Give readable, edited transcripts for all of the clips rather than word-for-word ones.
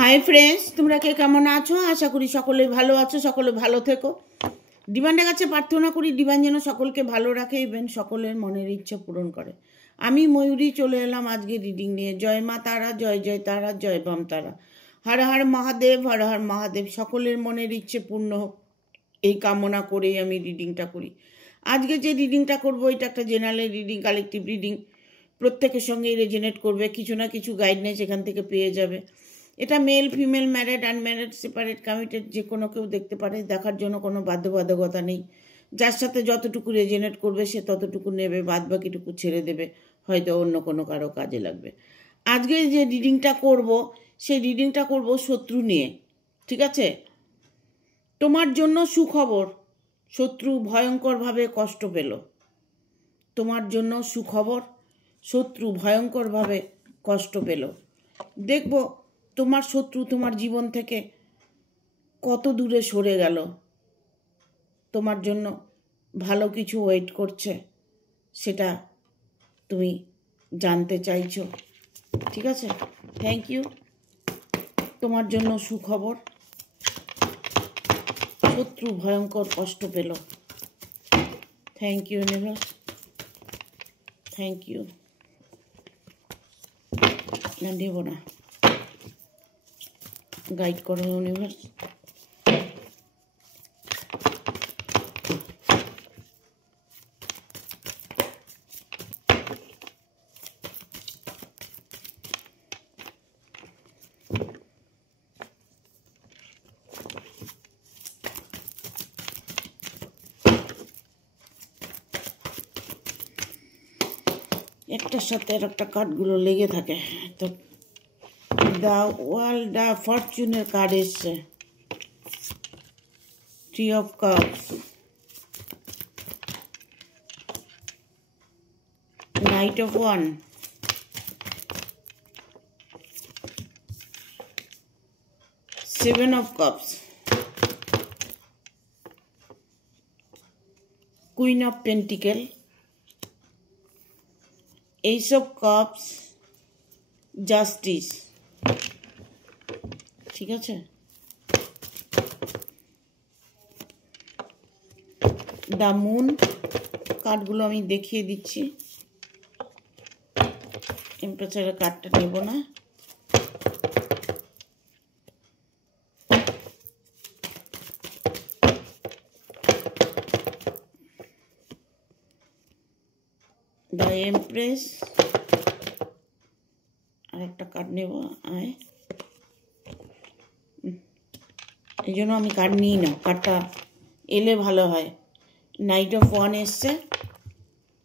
Hi friends, তোমরা কে কেমন আছো? আশা করি সকলে ভালো আছো, সকলে ভালো থেকো। ডিভাইনের কাছে প্রার্থনা করি ডিভাইন যেন সকলকে ভালো রাখে এবং সকলের মনের ইচ্ছে পূরণ করে। আমি ময়ূরী চলে এলাম আজকে রিডিং নিয়ে। জয় মা তারা, জয় জয় তারা, জয় বাম তারা। হর হর মহাদেব, হর হর মহাদেব। সকলের মনের ইচ্ছে পূর্ণ হোক এই কামনা করেই আমি রিডিংটা করি। আজকে যে রিডিংটা করবো এটা একটা জেনারেল রিডিং, কালেকটিভ রিডিং। প্রত্যেকের সঙ্গেই রেজনেট করবে, কিছু না কিছু গাইডলাইন্স এখান থেকে পেয়ে যাবে। এটা male, female, married, unmarried, separate, committed যে কোনো কেউ দেখতে পারে। দেখার জন্য কোনো বাধ্যবাধকতা নেই। যার সাথে যতটুকু রেজনেট করবে সে ততটুকু নেবে, বাদ বাকিটুকু ছেড়ে দেবে, হয়তো অন্য কোনো কারো কাজে লাগবে। আজকে যে রিডিংটা করব সেই রিডিংটা করব শত্রু নিয়ে, ঠিক আছে? তোমার জন্য সুখবর। শত্রু ভয়ঙ্করভাবে কষ্ট পেল। তোমার জন্য সুখবর। শত্রু ভয়ঙ্করভাবে কষ্ট পেল। দেখব তোমার শত্রু তোমার জীবন থেকে কত দূরে সরে গেল। তোমার জন্য ভালো কিছু ওয়েট করছে, সেটা তুমি জানতে চাইছো, ঠিক আছে? Thank you. তোমার জন্য সুখবর। শত্রু ভয়ঙ্কর কষ্ট পেল। Thank you universe, thank you. না দেব না, গাইড করো ইউনিভার্স। একটার সাথে আর একটা কার্ডগুলো লেগে থাকে তো। দ্য ওয়ার্ল্ড, দ্য ফরচুনের কার্ড এসছে। Three of cups, knight of ওয়ান, seven of cups, queen of pentacle, ace of cups, justice, ঠিক আছে? দ্য মুন কার্ডগুলো আমি দেখিয়ে দিচ্ছি। টেম্পারেচারের কার্ডটা নেব না। দ্য এমপ্রেস, আর একটা কার্ড নেব। আয়, এই জন্য আমি কার্ড নিই না, কার্ডটা এলে ভালো হয়। নাইট অফ ওয়ান এসছে,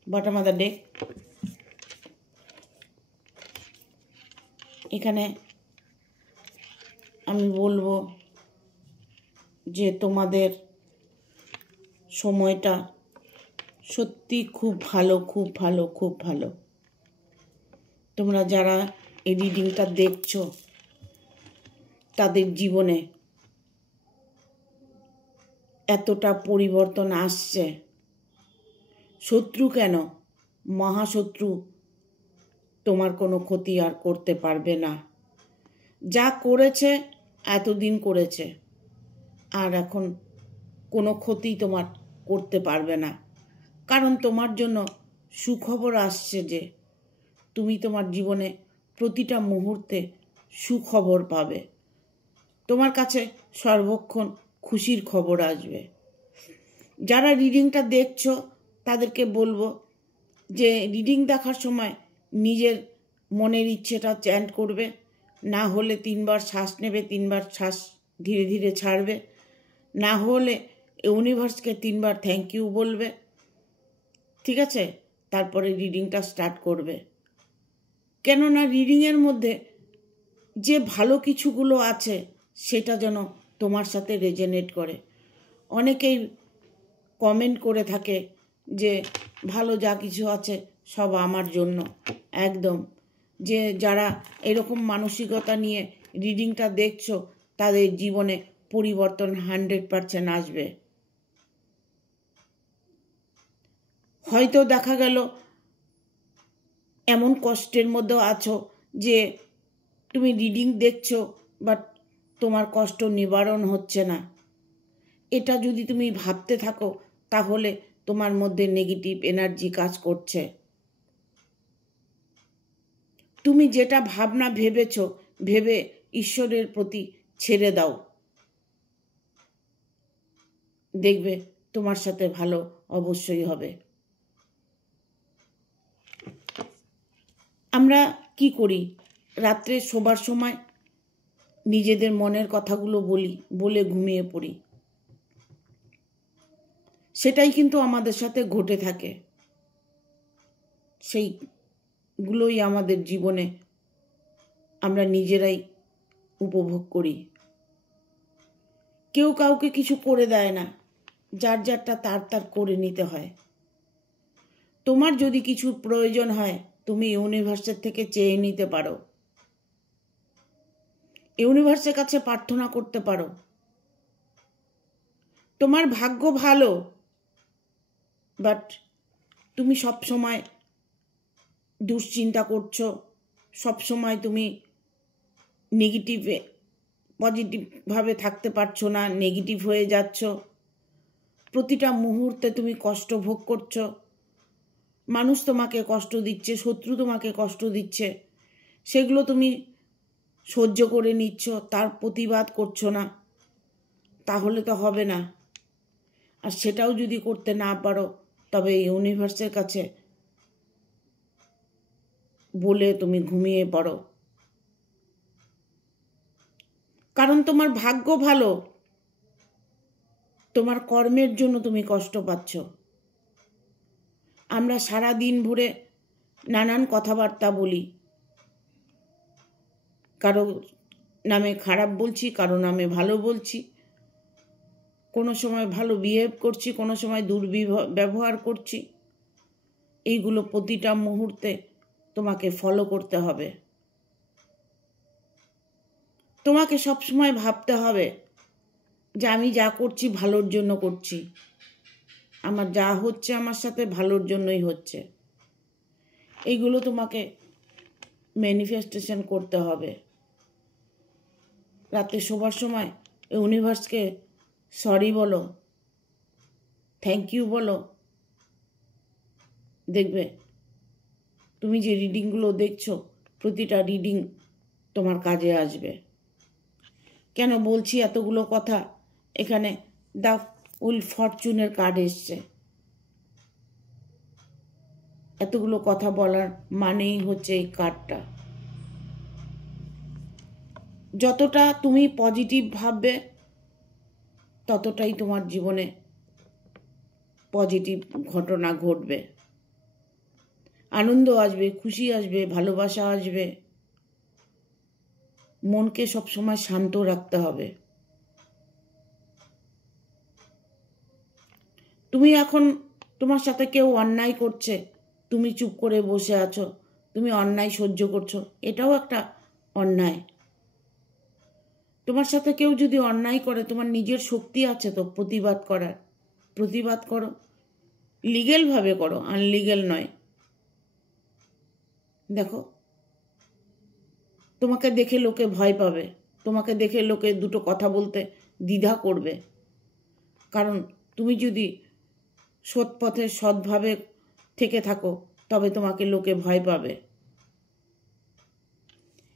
বটম অফ দ্য ডেক। এখানে আমি বলবো যে তোমাদের সময়টা সত্যি খুব ভালো, খুব ভালো, খুব ভালো। তোমরা যারা এই রিডিংটা দেখছো তাদের জীবনে এতটা পরিবর্তন আসছে। শত্রু কেন, মহাশত্রু তোমার কোনো ক্ষতি আর করতে পারবে না। যা করেছে এতদিন করেছে, আর এখন কোনো ক্ষতি তোমার করতে পারবে না। কারণ তোমার জন্য সুখবর আসছে যে তুমি তোমার জীবনে প্রতিটা মুহূর্তে সুখবর পাবে। তোমার কাছে সর্বক্ষণ খুশির খবর আসবে। যারা রিডিংটা দেখছো তাদেরকে বলবো যে রিডিং দেখার সময় নিজের মনের ইচ্ছেটা চ্যান্ট করবে, না হলে 3 বার শ্বাস নেবে, 3 বার শ্বাস ধীরে ধীরে ছাড়বে, না হলে ইউনিভার্সকে 3 বার থ্যাংক ইউ বলবে, ঠিক আছে? তারপরে রিডিংটা স্টার্ট করবে। কেননা রিডিংয়ের মধ্যে যে ভালো কিছুগুলো আছে সেটা যেন তোমার সাথে রেজনেট করে। অনেকেই কমেন্ট করে থাকে যে ভালো যা কিছু আছে সব আমার জন্য। একদম, যে যারা এরকম মানসিকতা নিয়ে রিডিংটা দেখছো তাদের জীবনে পরিবর্তন 100% আসবে। হয়তো দেখা গেল এমন কষ্টের মধ্যেও আছো যে তুমি রিডিং দেখছো বাট তোমার কষ্ট নিবারণ হচ্ছে না, এটা যদি তুমি ভাবতে থাকো তাহলে তোমার মধ্যে নেগেটিভ এনার্জি কাজ করছে। তুমি যেটা ভাবনা ভেবেছ, ভেবে ঈশ্বরের প্রতি ছেড়ে দাও, দেখবে তোমার সাথে ভালো অবশ্যই হবে। আমরা কি করি, রাত্রে শোবার সময় নিজেদের মনের কথাগুলো বলে ঘুমিয়ে পড়ি। সেটাই কিন্তু আমাদের সাথে ঘটে থাকে, সেইগুলোই আমাদের জীবনে আমরা নিজেরাই উপভোগ করি। কেউ কাউকে কিছু করে দেয় না, যার যারটা তার করে নিতে হয়। তোমার যদি কিছু প্রয়োজন হয় তুমি ইউনিভার্সের থেকে চেয়ে নিতে পারো, ইউনিভার্সের কাছে প্রার্থনা করতে পারো। তোমার ভাগ্য ভালো, বাট তুমি সব সময় দুশ্চিন্তা করছো, সব সময় তুমি পজিটিভভাবে থাকতে পারছো না, নেগেটিভ হয়ে যাচ্ছ। প্রতিটা মুহূর্তে তুমি কষ্ট ভোগ করছো, মানুষ তোমাকে কষ্ট দিচ্ছে, শত্রু তোমাকে কষ্ট দিচ্ছে, সেগুলো তুমি সহ্য করে নিচ্ছ, তার প্রতিবাদ করছো না, তাহলে তো হবে না। আর সেটাও যদি করতে না পারো তবে ইউনিভার্সের কাছে বলে তুমি ঘুমিয়ে পড়ো, কারণ তোমার ভাগ্য ভালো, তোমার কর্মের জন্য তুমি কষ্ট পাচ্ছ। আমরা সারা দিন ভরে নানান কথাবার্তা বলি, কারো নামে খারাপ বলছি, কারো নামে ভালো বলছি, কোনো সময় ভালো বিহেভ করছি, কোনো সময় দুর্ব্যবহার করছি। এইগুলো প্রতিটা মুহূর্তে তোমাকে ফলো করতে হবে। তোমাকে সবসময় ভাবতে হবে যে আমি যা করছি ভালোর জন্য করছি, আমার যা হচ্ছে আমার সাথে ভালোর জন্যই হচ্ছে। এইগুলো তোমাকে ম্যানিফেস্টেশন করতে হবে। রাতে শোবার সময় ইউনিভার্সকে সরি বলো, থ্যাংক ইউ বলো, দেখবে তুমি যে রিডিংগুলো দেখছো প্রতিটা রিডিং তোমার কাজে আসবে। কেন বলছি এতগুলো কথা, এখানে দ্য উইল ফরচুনের কার্ড এসছে। এতগুলো কথা বলার মানেই হচ্ছে এই কার্ডটা। যতটা তুমি পজিটিভ ভাববে ততটাই তোমার জীবনে পজিটিভ ঘটনা ঘটবে, আনন্দ আসবে, খুশি আসবে, ভালোবাসা আসবে। মনকে সবসময় শান্ত রাখতে হবে। তুমি এখন তোমার সাথে কেউ অন্যায় করছে, তুমি চুপ করে বসে আছো, তুমি অন্যায় সহ্য করছো, এটাও একটা অন্যায়। তোমার সাথে কেউ যদি অন্যায় করে, তোমার নিজের শক্তি আছে তো প্রতিবাদ করার, প্রতিবাদ করো, লিগেলভাবে করো, আনলিগেল নয়। দেখো, তোমাকে দেখে লোকে ভয় পাবে, তোমাকে দেখে লোকে দুটো কথা বলতে দ্বিধা করবে, কারণ তুমি যদি সৎ পথে সৎভাবে থেকে থাকো তবে তোমাকে লোকে ভয় পাবে।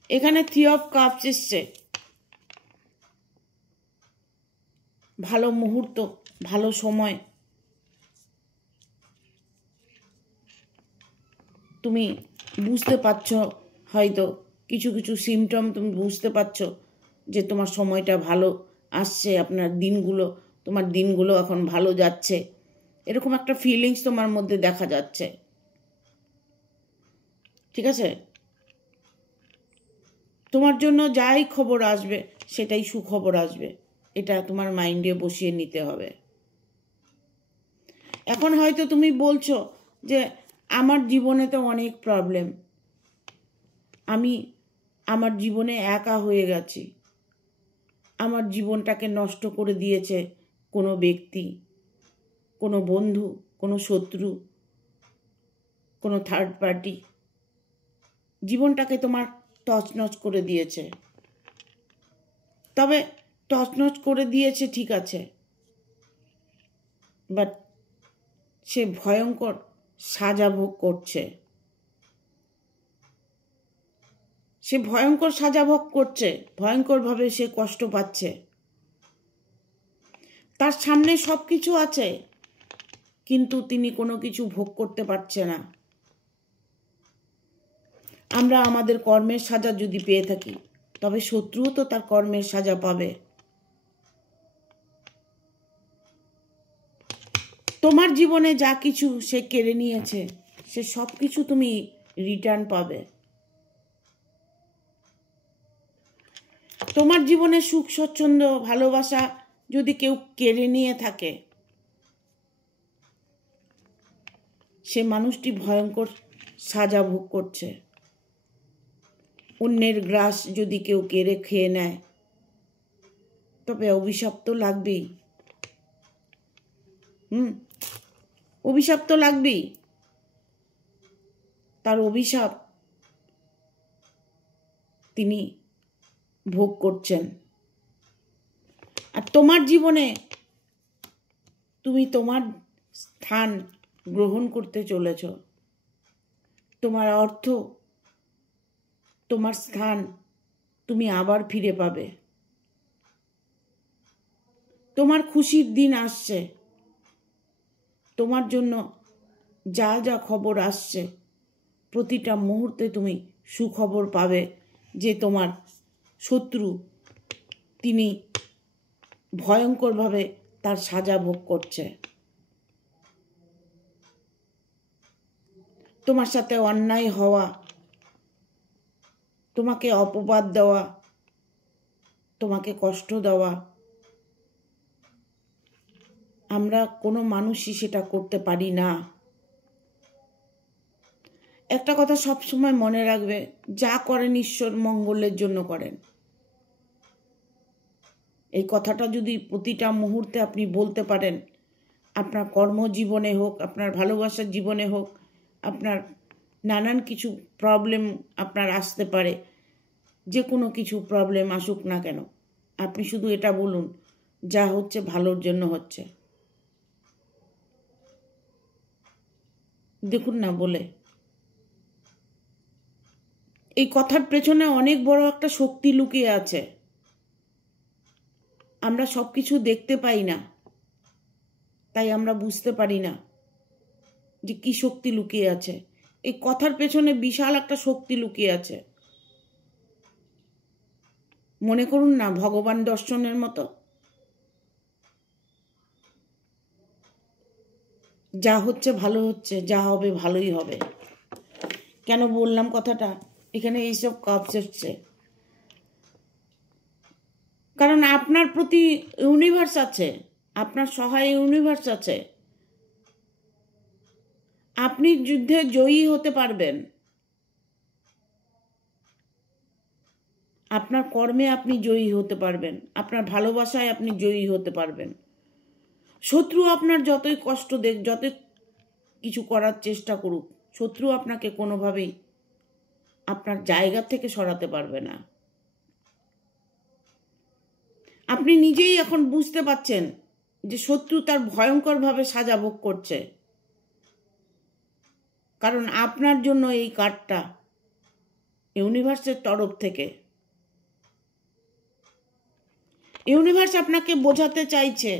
এখানে 3 অফ কাপস এসছে। ভালো মুহূর্ত, ভালো সময়, তুমি বুঝতে পারছো, হয়তো কিছু কিছু সিমটম তুমি বুঝতে পারছো যে তোমার সময়টা ভালো আসছে, তোমার দিনগুলো এখন ভালো যাচ্ছে, এরকম একটা ফিলিংস তোমার মধ্যে দেখা যাচ্ছে। ঠিক আছে, তোমার জন্য যাই খবর আসবে সেটাই সুখবর আসবে, এটা তোমার মাইন্ডে বসিয়ে নিতে হবে। এখন হয়তো তুমি বলছো যে আমার জীবনে তো অনেক প্রবলেম, আমি আমার জীবনে একা হয়ে গেছি, আমার জীবনটাকে নষ্ট করে দিয়েছে কোনো ব্যক্তি, কোনো বন্ধু, কোনো শত্রু, কোনো থার্ড পার্টি, জীবনটাকে তোমার তছনছ করে দিয়েছে। তবে তছনছ করে দিয়েছে ঠিক আছে, বাট সে ভয়ঙ্কর সাজা ভোগ করছে। সে ভয়ঙ্কর সাজা ভোগ করছে, ভয়ঙ্করভাবে সে কষ্ট পাচ্ছে। তার সামনে সব কিছু আছে, কিন্তু তিনি কোনো কিছু ভোগ করতে পারছে না। আমরা আমাদের কর্মের সাজা যদি পেয়ে থাকি, তবে শত্রুও তো তার কর্মের সাজা পাবে। তোমার জীবনে যা কিছু সে কেড়ে নিয়েছে, সে সব কিছু তুমি রিটার্ন পাবে। তোমার জীবনে সুখ স্বচ্ছন্দ ভালোবাসা যদি কেউ কেড়ে নিয়ে থাকে, সে মানুষটি ভয়ঙ্কর সাজা ভোগ করছে। অন্যের গ্রাস যদি কেউ কেড়ে খেয়ে নেয়, তবে অভিশাপ তো লাগবেই। অভিশাপ তো লাগবেই। তার অভিশাপ তিনি ভোগ করছেন। আর তোমার জীবনে তুমি তোমার স্থান গ্রহণ করতে চলেছ। তোমার অর্থ, তোমার স্থান তুমি আবার ফিরে পাবে। তোমার খুশির দিন আসছে। তোমার জন্য যা যা খবর আসছে, প্রতিটা মুহূর্তে তুমি সুখবর পাবে যে তোমার শত্রু তিনি ভয়ঙ্করভাবে তার সাজা ভোগ করছে। তোমার সাথে অন্যায় হওয়া, তোমাকে অপবাদ দেওয়া, তোমাকে কষ্ট দেওয়া, আমরা কোনো মানুষই সেটা করতে পারি না। একটা কথা সবসময় মনে রাখবে, যা করেন ঈশ্বর মঙ্গলের জন্য করেন। এই কথাটা যদি প্রতিটা মুহূর্তে আপনি বলতে পারেন, আপনার কর্মজীবনে হোক, আপনার ভালোবাসার জীবনে হোক, আপনার নানান কিছু প্রবলেম আপনার আসতে পারে, যে কোনো কিছু প্রবলেম আসুক না কেন, আপনি শুধু এটা বলুন, যা হচ্ছে ভালোর জন্য হচ্ছে। দেখুন না বলে, এই কথার পেছনে অনেক বড় একটা শক্তি লুকিয়ে আছে। আমরা সব কিছু দেখতে পাই না, তাই আমরা বুঝতে পারি না যে কি শক্তি লুকিয়ে আছে। এই কথার পেছনে বিশাল একটা শক্তি লুকিয়ে আছে। মনে করুন না ভগবান দর্শনের মতো। যা হচ্ছে ভালো হচ্ছে, যা হবে ভালোই হবে। কেন বললাম কথাটা? এখানে এইসব কাজ হচ্ছে কারণ আপনার প্রতি ইউনিভার্স আছে, আপনার সহায় ইউনিভার্স আছে। আপনি যুদ্ধে জয়ী হতে পারবেন। আপনার কর্মে আপনি জয়ী হতে পারবেন, আপনার ভালোবাসায় আপনি জয়ী হতে পারবেন। শত্রু আপনার যতই কষ্ট দেখ, যতই কিছু করার চেষ্টা করুক, শত্রু আপনাকে কোনোভাবেই আপনার জায়গা থেকে সরাতে পারবে না। আপনি নিজেই এখন বুঝতে পারছেন যে শত্রু তার ভয়ঙ্করভাবে সাজা ভোগ করছে, কারণ আপনার জন্য এই কার্ডটা ইউনিভার্সের তরফ থেকে। ইউনিভার্স আপনাকে বোঝাতে চাইছে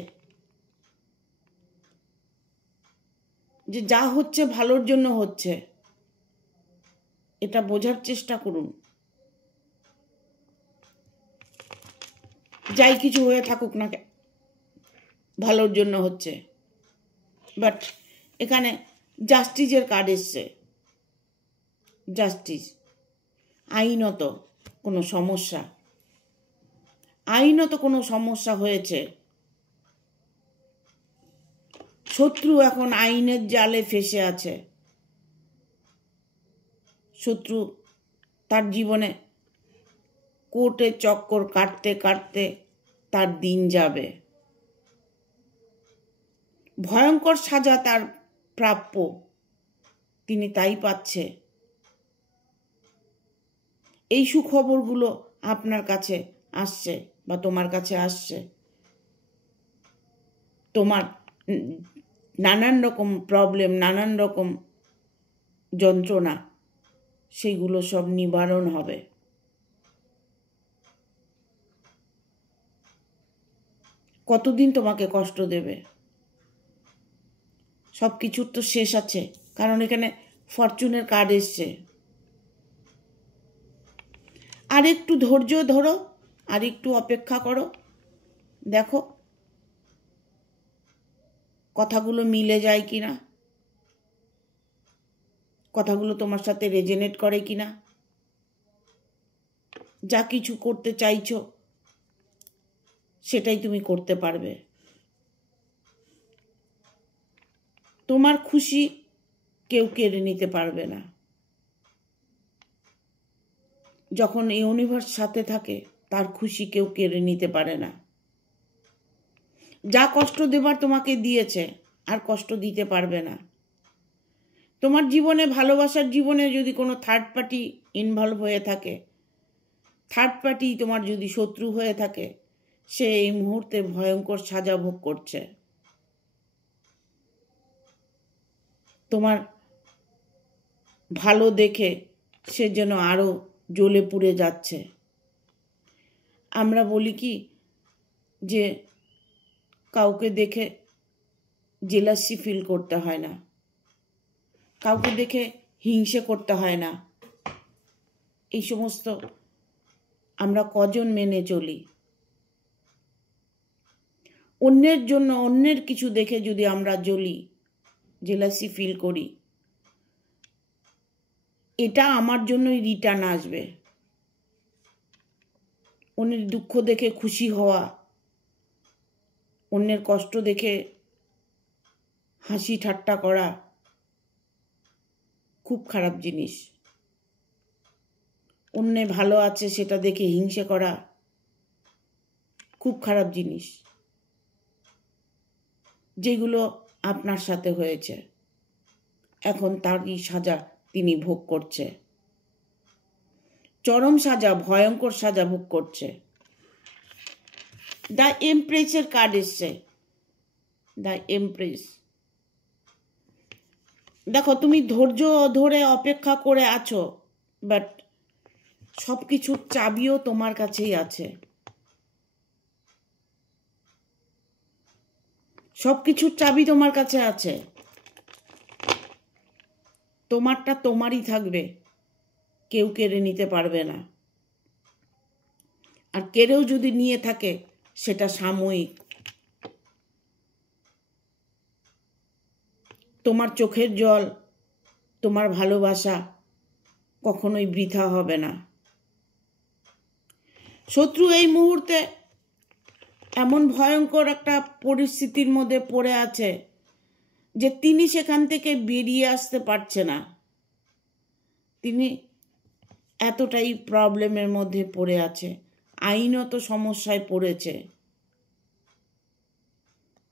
যে যা হচ্ছে ভালোর জন্য হচ্ছে, এটা বোঝার চেষ্টা করুন। যাই কিছু হয়ে থাকুক না ভালোর জন্য হচ্ছে। বাট এখানে জাস্টিসের কার্ড এসছে। জাস্টিস, আইনত কোনো সমস্যা, আইনত কোনো সমস্যা হয়েছে, শত্রু এখন আইনের জালে ফেসে আছে। শত্রু তার জীবনে কোর্টের চক্কর কাটতে কাটতে তার দিন যাবে। ভয়ঙ্কর সাজা তার প্রাপ্য, তিনি তাই পাচ্ছে। এই সুখবরগুলো আপনার কাছে আসছে বা তোমার কাছে আসছে, তোমার নানান রকম প্রবলেম, নানান রকম যন্ত্রণা, সেইগুলো সব নিবারণ হবে। কতদিন তোমাকে কষ্ট দেবে? সব কিছুর তো শেষ আছে, কারণ এখানে ফরচুনের কার্ড এসছে। আর একটু ধৈর্য ধরো, আর একটু অপেক্ষা করো, দেখো কথাগুলো মিলে যায় কিনা, কথাগুলো তোমার সাথে রেজনেট করে কিনা। যা কিছু করতে চাইছো সেটাই তুমি করতে পারবে। তোমার খুশি কেউ কেড়ে নিতে পারবে না। যখন ইউনিভার্স সাথে থাকে, তার খুশি কেউ কেড়ে নিতে পারে না। যা কষ্ট দেবার তোমাকে দিয়েছে, আর কষ্ট দিতে পারবে না। তোমার জীবনে, ভালোবাসার জীবনে যদি কোনো থার্ড পার্টি ইনভলভ হয়ে থাকে, থার্ড পার্টি তোমার যদি শত্রু হয়ে থাকে, সে এই মুহূর্তে ভয়ঙ্কর সাজা ভোগ করছে। তোমার ভালো দেখে সে যেন আরো জ্বলে পুড়ে যাচ্ছে। আমরা বলি কি যে কাউকে দেখে জেলাসি ফিল করতে হয় না, কাউকে দেখে হিংসে করতে হয় না। এই সমস্ত আমরা কজন মেনে চলি? অন্যের জন্য, অন্যের কিছু দেখে যদি আমরা জ্বলি, জেলাসি ফিল করি, এটা আমার জন্যই রিটার্ন আসবে। অন্যের দুঃখ দেখে খুশি হওয়া, অন্যের কষ্ট দেখে হাসি ঠাট্টা করা খুব খারাপ জিনিস। অন্যে ভালো আছে সেটা দেখে হিংসে করা খুব খারাপ জিনিস। যেগুলো আপনার সাথে হয়েছে, এখন তারই সাজা তিনি ভোগ করছে। চরম সাজা, ভয়ঙ্কর সাজা ভোগ করছে। দ্য এমপ্রেসের কার্ড এসছে, দ্য এমপ্রেস। দেখো, তুমি ধৈর্য ধরে অপেক্ষা করে আছো, বাট সব কিছুর চাবিও তোমার কাছেই আছে। সব কিছুর চাবি তোমার কাছে আছে। তোমারটা তোমারই থাকবে, কেউ কেড়ে নিতে পারবে না। আর কেড়েও যদি নিয়ে থাকে, সেটা সাময়িক। তোমার চোখের জল, তোমার ভালোবাসা কখনোই বৃথা হবে না। শত্রু এই মুহূর্তে এমন ভয়ঙ্কর একটা পরিস্থিতির মধ্যে পড়ে আছে যে তিনি সেখান থেকে বেরিয়ে আসতে পারছে না। তিনি এতটাই প্রবলেমের মধ্যে পড়ে আছে, আইনত সমস্যায় পড়েছে।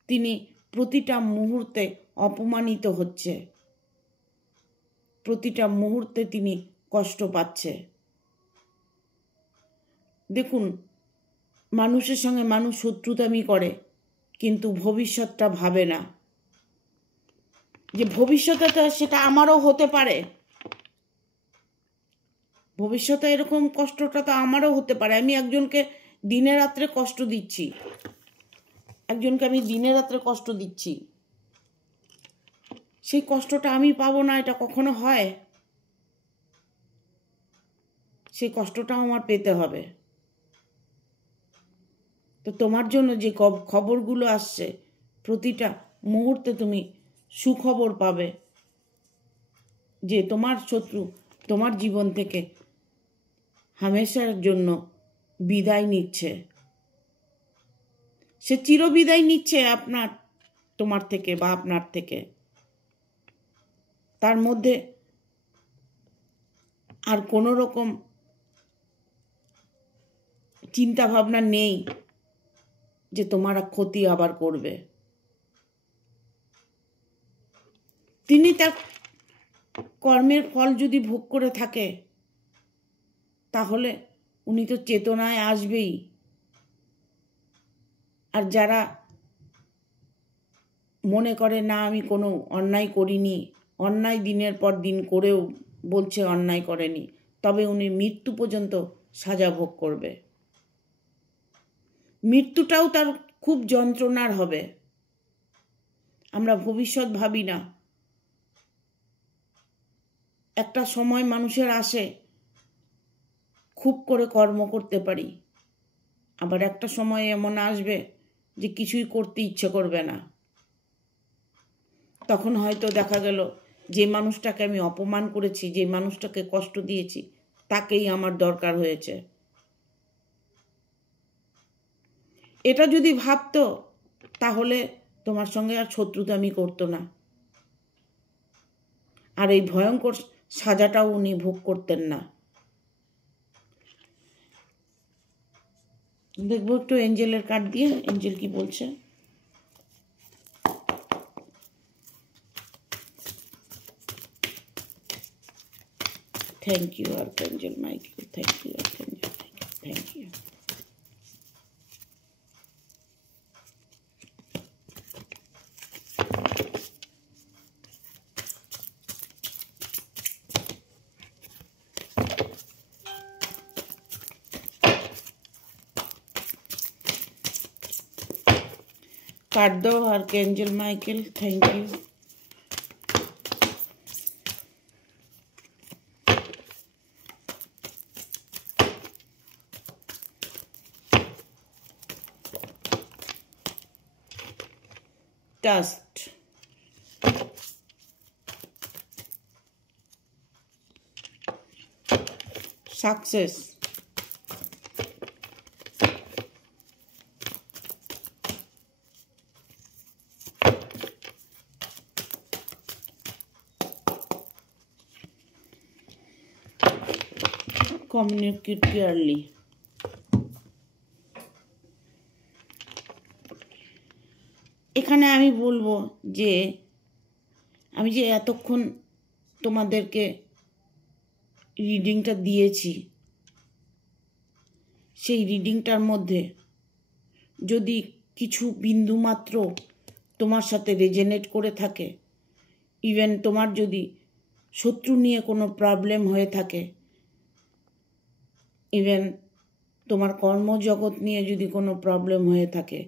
তিনি প্রতিটা মুহূর্তে অপমানিত হচ্ছে, প্রতিটা মুহূর্তে তিনি কষ্ট পাচ্ছে। দেখুন, মানুষের সঙ্গে মানুষ শত্রুতামি করে, কিন্তু ভবিষ্যৎটা ভাবে না যে ভবিষ্যতে তো সেটা আমারও হতে পারে, ভবিষ্যতে এরকম কষ্টটা তো আমারও হতে পারে। আমি একজনকে দিনে রাত্রে কষ্ট দিচ্ছি, একজনকে আমি দিনে রাত্রে কষ্ট দিচ্ছি, সেই কষ্টটা আমি পাবো না, এটা কখনো হয়? সেই কষ্টটাও আমার পেতে হবে। তো তোমার জন্য যে খবরগুলো আসছে, প্রতিটা মুহূর্তে তুমি সুখবর পাবে যে তোমার শত্রু তোমার জীবন থেকে হামেশার জন্য বিদায় নিচ্ছে। সে চিরবিদায় নিচ্ছে তোমার থেকে বা আপনার থেকে। তার মধ্যে আর কোনো রকম চিন্তা ভাবনা নেই যে তোমার ক্ষতি আবার করবে। তিনি তার কর্মের ফল যদি ভোগ করে থাকে, তাহলে উনি তো চেতনায় আসবেই। আর যারা মনে করে না আমি কোনো অন্যায় করিনি, অন্যায় দিনের পর দিন করেও বলছে অন্যায় করেনি, তবে উনি মৃত্যু পর্যন্ত সাজা ভোগ করবে। মৃত্যুটাও তার খুব যন্ত্রণার হবে। আমরা ভবিষ্যৎ ভাবি না। একটা সময় মানুষের আসে খুব করে কর্ম করতে পারি, আবার একটা সময় এমন আসবে যে কিছুই করতে ইচ্ছে করবে না। তখন হয়তো দেখা গেল যে মানুষটাকে আমি অপমান করেছি, যে মানুষটাকে কষ্ট দিয়েছি, তাকেই আমার দরকার হয়েছে। এটা যদি ভাবতো তাহলে তোমার সঙ্গে আর শত্রুতামি করতো না, আর এই ভয়ঙ্কর সাজাটাও উনি ভোগ করতেন না। দেখবো একটু এঞ্জেলের কার্ড দিয়ে এঞ্জেল কি বলছে। Thank you archangel Michael, thank you archangel Michael, thank you. Card দাও archangel Michael, thank you. Trust, success, communicate clearly. এখানে আমি বলবো যে আমি যে এতক্ষণ তোমাদেরকে রিডিংটা দিয়েছি, সেই রিডিংটার মধ্যে যদি কিছু বিন্দুমাত্র তোমার সাথে রেজনেট করে থাকে, ইভেন তোমার যদি শত্রু নিয়ে কোনো প্রবলেম হয়ে থাকে, ইভেন তোমার কর্মজগৎ নিয়ে যদি কোনো প্রবলেম হয়ে থাকে,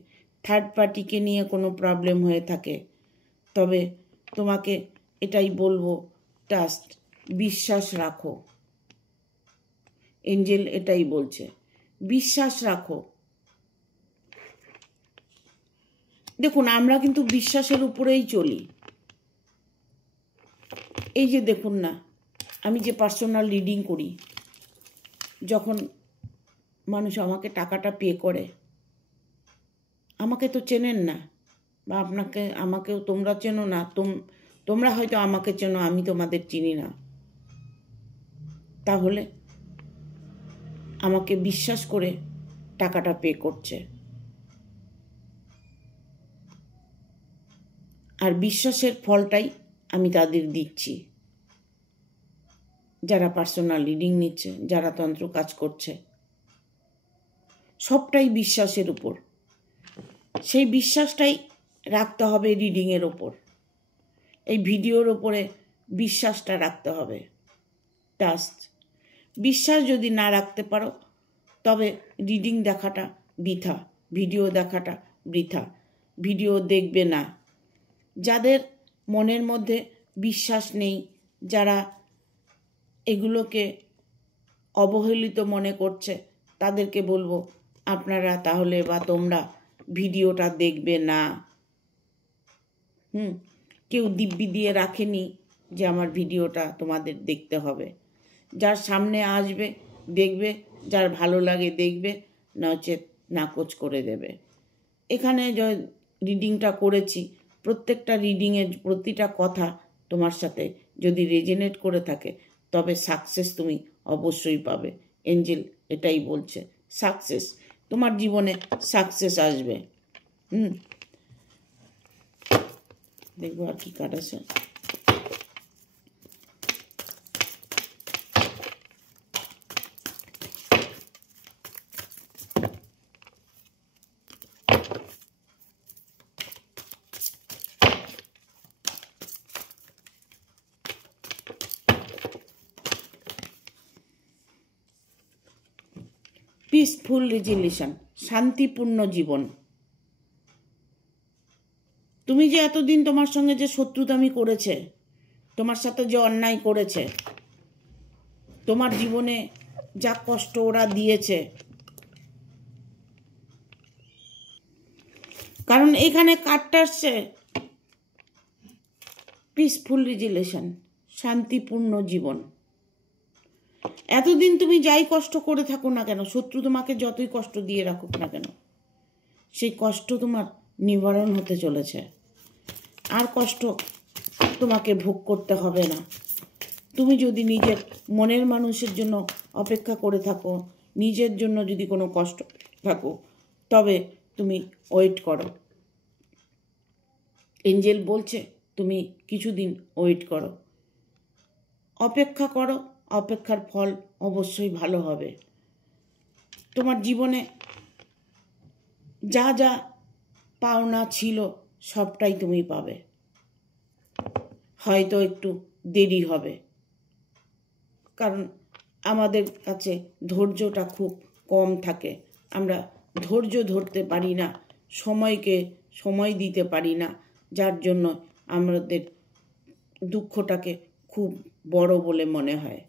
থার্ড পার্টিকে নিয়ে কোনো প্রবলেম হয়ে থাকে, তবে তোমাকে এটাই বলবো, ট্রাস্ট, বিশ্বাস রাখো। এঞ্জেল এটাই বলছে, বিশ্বাস রাখো। দেখুন, আমরা কিন্তু বিশ্বাসের উপরেই চলি। এই যে দেখুন না, আমি যে পার্সোনাল রিডিং করি, যখন মানুষ আমাকে টাকাটা পে করে, আমাকে তো চেনেন না, বা আমাকেও তোমরা চেনো না, তোমরা হয়তো আমাকে চেনো, আমি তোমাদের চিনি না, তাহলে আমাকে বিশ্বাস করে টাকাটা পে করছে। আর বিশ্বাসের ফলটাই আমি তাদের দিচ্ছি, যারা পার্সোনাল রিডিং নিচ্ছে, যারা তন্ত্র কাজ করছে, সবটাই বিশ্বাসের উপর। সেই বিশ্বাসটাই রাখতে হবে রিডিংয়ের ওপর, এই ভিডিওর ওপরে বিশ্বাসটা রাখতে হবে। ট্রাস্ট, বিশ্বাস যদি না রাখতে পারো তবে রিডিং দেখাটা বৃথা, ভিডিও দেখাটা বৃথা। ভিডিও দেখবে না। যাদের মনের মধ্যে বিশ্বাস নেই, যারা এগুলোকে অবহেলিত মনে করছে, তাদেরকে বলবো আপনারা তাহলে বা তোমরা ভিডিওটা দেখবে না। কেউ দিব্যি দিয়ে রাখেনি যে আমার ভিডিওটা তোমাদের দেখতে হবে। যার সামনে আসবে দেখবে, যার ভালো লাগে দেখবে, নচেত নাকচ করে দেবে। এখানে রিডিংটা করেছি, প্রত্যেকটা রিডিংয়ের প্রতিটা কথা তোমার সাথে যদি রেজনেট করে থাকে, তবে সাকসেস তুমি অবশ্যই পাবে। এঞ্জেল এটাই বলছে, সাকসেস, তোমার জীবনে সাকসেস আসবে। দেখবো আর কি কার্ড আছে। পিসফুল রেজলিউশন, শান্তিপূর্ণ জীবন। তুমি যে এতদিন তোমার সঙ্গে যে শত্রুতামি করেছে, তোমার সাথে যে অন্যায় করেছে, তোমার জীবনে যা কষ্ট ওরা দিয়েছে, কারণ এখানে কার্ডটা আসছে পিসফুল রেজলিউশন, শান্তিপূর্ণ জীবন। এতদিন তুমি যাই কষ্ট করে থাকো না কেন, শত্রু তোমাকে যতই কষ্ট দিয়ে রাখুক না কেন, সেই কষ্ট তোমার নিবারণ হতে চলেছে। আর কষ্ট তোমাকে ভোগ করতে হবে না। তুমি যদি নিজের মনের মানুষের জন্য অপেক্ষা করে থাকো, নিজের জন্য যদি কোনো কষ্ট থাকো, তবে তুমি ওয়েট করো। এঞ্জেল বলছে তুমি কিছুদিন ওয়েট করো, অপেক্ষা করো, অপেক্ষার ফল অবশ্যই ভালো হবে। তোমার জীবনে যা যা পাওনা ছিল সবটাই তুমি পাবে, হয়তো একটু দেরি হবে, কারণ আমাদের কাছে ধৈর্যটা খুব কম থাকে। আমরা ধৈর্য ধরতে পারি না, সময়কে সময় দিতে পারি না, যার জন্য আমাদের দুঃখটাকে খুব বড় বলে মনে হয়।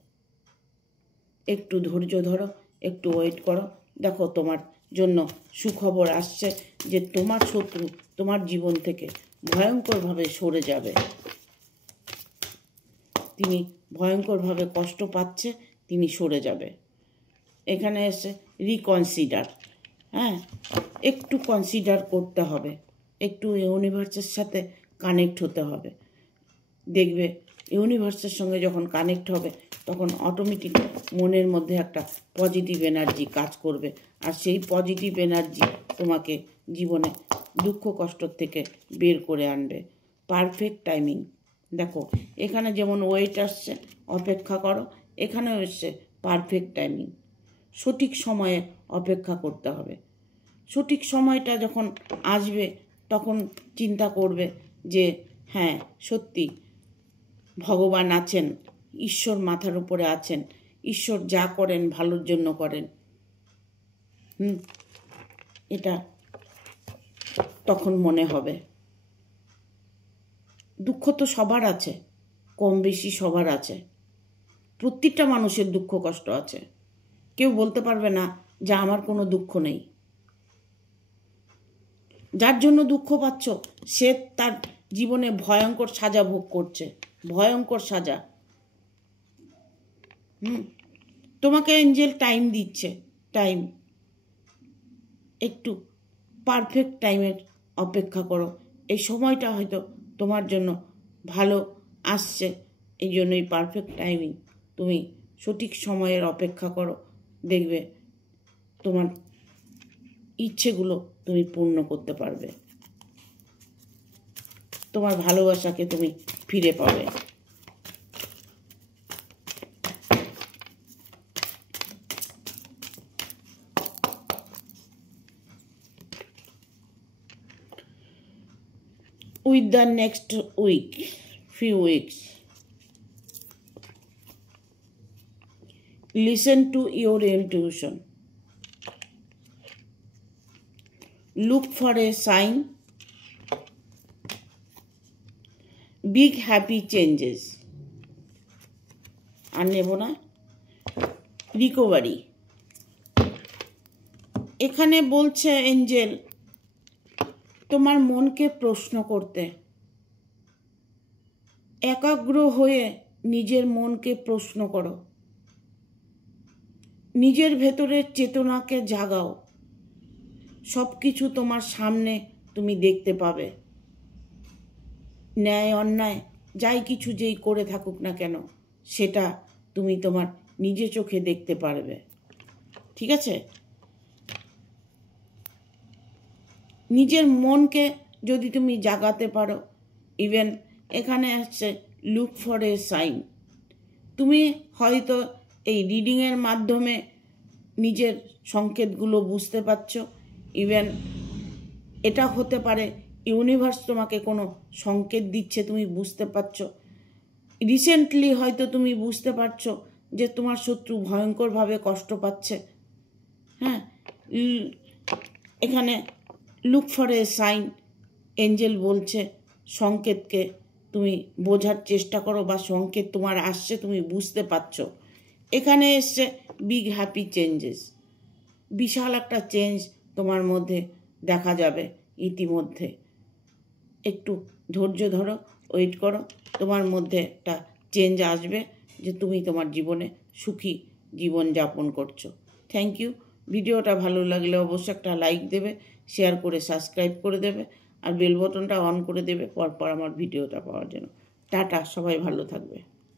একটু ধৈর্য ধরো, একটু ওয়েট করো, দেখো তোমার জন্য সুখবর আসছে যে তোমার শত্রু তোমার জীবন থেকে ভয়ঙ্করভাবে সরে যাবে। তিনি ভয়ঙ্করভাবে কষ্ট পাচ্ছে, তিনি সরে যাবে। এখানে এসে রিকনসিডার, একটু কনসিডার করতে হবে, একটু ইউনিভার্সের সাথে কানেক্ট হতে হবে। দেখবে ইউনিভার্সের সঙ্গে যখন কানেক্ট হবে তখন অটোমেটিক মনের মধ্যে একটা পজিটিভ এনার্জি কাজ করবে, আর সেই পজিটিভ এনার্জি তোমাকে জীবনে দুঃখ কষ্ট থেকে বের করে আনবে। পারফেক্ট টাইমিং, দেখো এখানে যেমন ওয়েট আসছে, অপেক্ষা করো, এখানেও এসছে পারফেক্ট টাইমিং। সঠিক সময়ে অপেক্ষা করতে হবে। সঠিক সময়টা যখন আসবে তখন চিন্তা করবে যে হ্যাঁ সত্যি ভগবান আছেন, ঈশ্বর মাথার উপরে আছেন, ঈশ্বর যা করেন ভালোর জন্য করেন। এটা তখন মনে হবে। দুঃখ তো সবার আছে, কম বেশি সবার আছে, প্রত্যেকটা মানুষের দুঃখ কষ্ট আছে। কেউ বলতে পারবে না যে আমার কোনো দুঃখ নেই। যার জন্য দুঃখ পাচ্ছ সে তার জীবনে ভয়ঙ্কর সাজা ভোগ করছে, ভয়ঙ্কর সাজা। তোমাকে এঞ্জেল টাইম দিচ্ছে, টাইম, একটু পারফেক্ট টাইমের অপেক্ষা করো। এই সময়টা হয়তো তোমার জন্য ভালো আসছে, এই জন্যই পারফেক্ট টাইমিং। তুমি সঠিক সময়ের অপেক্ষা করো, দেখবে তোমার ইচ্ছেগুলো তুমি পূর্ণ করতে পারবে, তোমার ভালোবাসাকে তুমি ফিরে পাবে। With the next week, few weeks, listen to your intuition. Look for a sign, big happy changes. আর নেব না, রিকভারি। এখানে বলছে এঞ্জেল তোমার মনকে প্রশ্ন করতে, একাগ্র হয়ে নিজের মনকে প্রশ্ন করো, নিজের ভেতরের চেতনাকে জাগাও। সব কিছু তোমার সামনে তুমি দেখতে পাবে। ন্যায় অন্যায় যাই কিছু যেই করে থাকুক না কেন সেটা তুমি তোমার নিজে চোখে দেখতে পারবে। ঠিক আছে? নিজের মনকে যদি তুমি জাগাতে পারো, ইভেন এখানে আসছে লুক ফর এ সাইন। তুমি হয়তো এই রিডিংয়ের মাধ্যমে নিজের সংকেতগুলো বুঝতে পারছো। ইভেন এটা হতে পারে ইউনিভার্স তোমাকে কোনো সংকেত দিচ্ছে, তুমি বুঝতে পারছো। রিসেন্টলি হয়তো তুমি বুঝতে পারছো যে তোমার শত্রু ভয়ঙ্করভাবে কষ্ট পাচ্ছে। হ্যাঁ, এখানে look for a sign, angel বলছে সংকেতকে তুমি বোঝার চেষ্টা করো, বা সংকেত তোমার আসছে, তুমি বুঝতে পারছো। এখানে এসছে বিগ হ্যাপি চেঞ্জেস, বিশাল একটা চেঞ্জ তোমার মধ্যে দেখা যাবে ইতিমধ্যে। একটু ধৈর্য ধরো, ওয়েট করো, তোমার মধ্যে একটা চেঞ্জ আসবে যে তুমি তোমার জীবনে সুখী জীবন যাপন করছো। Thank you. ভিডিওটা ভালো লাগলে অবশ্যই একটা লাইক দেবে, শেয়ার করে সাবস্ক্রাইব করে দেবে, আর বেল বটনটা অন করে দেবে পরপর আমার ভিডিওটা পাওয়ার জন্য। টাটা, সবাই ভালো থাকবে।